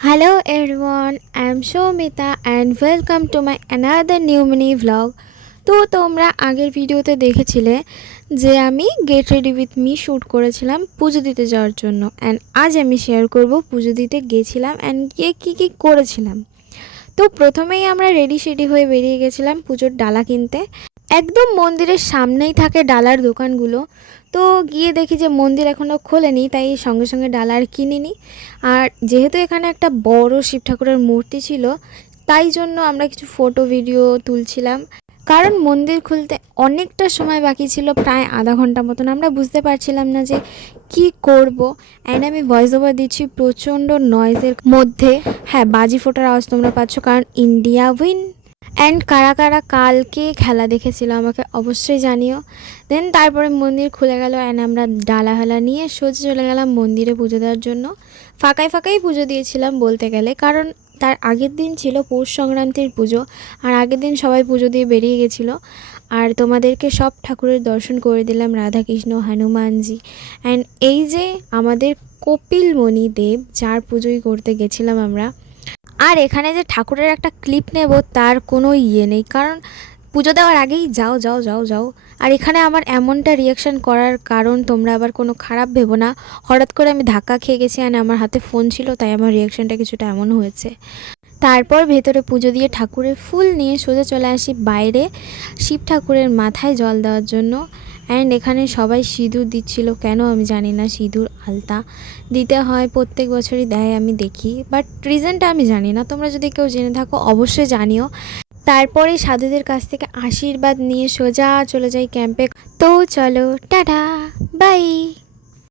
Hello everyone, I am Shomita and welcome to my another new mini vlog. তো তোমরা আগের ভিডিওতে দেখেছিলে যে আমি get ready with me shoot করেছিলাম পুজো দিতে যাওয়ার জন্য, অ্যান্ড আজ আমি শেয়ার করব পুজো দিতে গেছিলাম অ্যান্ড গিয়ে কী করেছিলাম। তো প্রথমেই আমরা রেডি হয়ে বেরিয়ে গেছিলাম পুজোর ডালা কিনতে। একদম মন্দিরের সামনেই থাকে ডালার দোকানগুলো। তো গিয়ে দেখি যে মন্দির এখনও খোলেনি, তাই সঙ্গে সঙ্গে ডালা আর কিনিনি। আর যেহেতু এখানে একটা বড় শিব ঠাকুরের মূর্তি ছিল, তাই জন্য আমরা কিছু ফটো ভিডিও তুলছিলাম। কারণ মন্দির খুলতে অনেকটা সময় বাকি ছিল, প্রায় আধা ঘন্টা মতন। আমরা বুঝতে পারছিলাম না যে কি করব। অ্যান্ড আমি ভয়েস ওভার দিচ্ছি প্রচণ্ড নয়েজের মধ্যে। হ্যাঁ, বাজি ফোটার আওয়াজ তোমরা পাচ্ছ, কারণ ইন্ডিয়া উইন। অ্যান্ড কারা কারা কালকে খেলা দেখেছিল আমাকে অবশ্যই জানিও। দেন তারপরে মন্দির খুলে গেল অ্যান্ড আমরা ডালা নিয়ে সোজা চলে গেলাম মন্দিরে পুজো দেওয়ার জন্য। ফাঁকাই পুজো দিয়েছিলাম বলতে গেলে, কারণ তার আগের দিন ছিল পৌষ সংক্রান্তির পুজো, আর আগের দিন সবাই পুজো দিয়ে বেরিয়ে গেছিলো। আর তোমাদেরকে সব ঠাকুরের দর্শন করে দিলাম, রাধাকৃষ্ণ, হনুমানজি। অ্যান্ড এই যে আমাদের কপিলমণি দেব, যার পুজোই করতে গেছিলাম আমরা। আর এখানে যে ঠাকুরের একটা ক্লিপ নেব তার কোনো ইয়ে নেই, কারণ পুজো দেওয়ার আগেই যাও। আর এখানে আমার এমনটা রিয়াকশান করার কারণ তোমরা আবার কোনো খারাপ ভেবো না। হঠাৎ করে আমি ধাক্কা খেয়ে গেছি আর আমার হাতে ফোন ছিল, তাই আমার রিয়াকশানটা কিছুটা এমন হয়েছে। তারপর ভেতরে পুজো দিয়ে ঠাকুরের ফুল নিয়ে সোজা চলে আসি বাইরে শিব ঠাকুরের মাথায় জল দেওয়ার জন্য। অ্যান্ড এখানে সবাই সিঁদুর দিচ্ছিল, কেন আমি জানি না। সিঁদুর আলতা দিতে হয়, প্রত্যেক বছরই দেয় আমি দেখি, বাট রিজনটা আমি জানি না। তোমরা যদি কেউ জেনে থাকো অবশ্যই জানিও। তারপরে সাধুদের কাছ থেকে আশীর্বাদ নিয়ে সোজা চলে যাই ক্যাম্পে। তো চলো, টাটা, বাই।